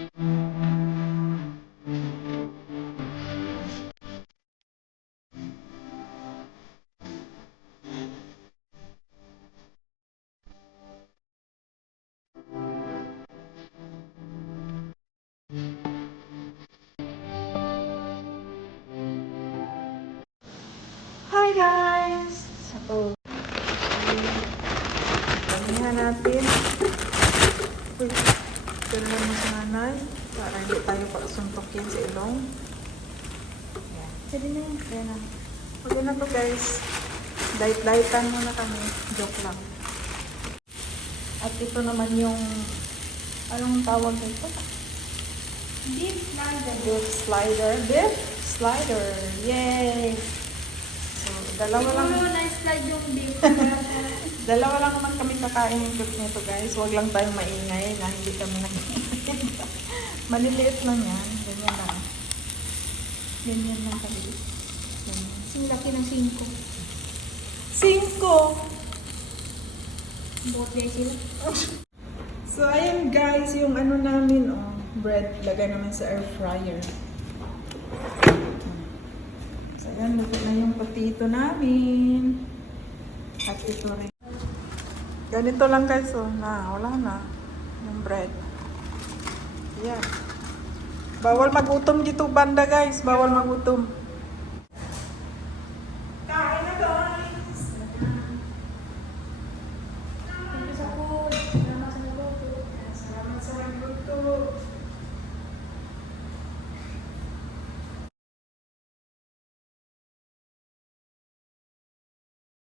Hi guys! So, panihan natin. Uy, tulungan mo si nanay para hindi tayo pagsuntokin sa ilong. Ayan. Pwede na yun. Ayan na. Okay na to guys. Diet-dietan muna kami. Joke lang. At ito naman yung anong tawag nito? Beef slider. Beef slider. Beef slider. Yay! So, dalawa lang. Siguro na-slide yung beef. Dalawa lang naman kami kakain ng cook nito guys. Huwag lang tayong maingay na hindi kami nag-ingay. Maliliit lang yan. Ganyan lang. Ganyan lang kami. Ganyan. Ang laki ng 5. 5! Buot guys sila. So, ayan guys, yung ano namin, oh, bread, lagay naman sa air fryer. So, ayan, luto na yung potato namin. At ito rin. Ganito lang guys, oh, na, wala na. Yung bread. Ayan. Bawal magutom dito banda guys, bawal magutom.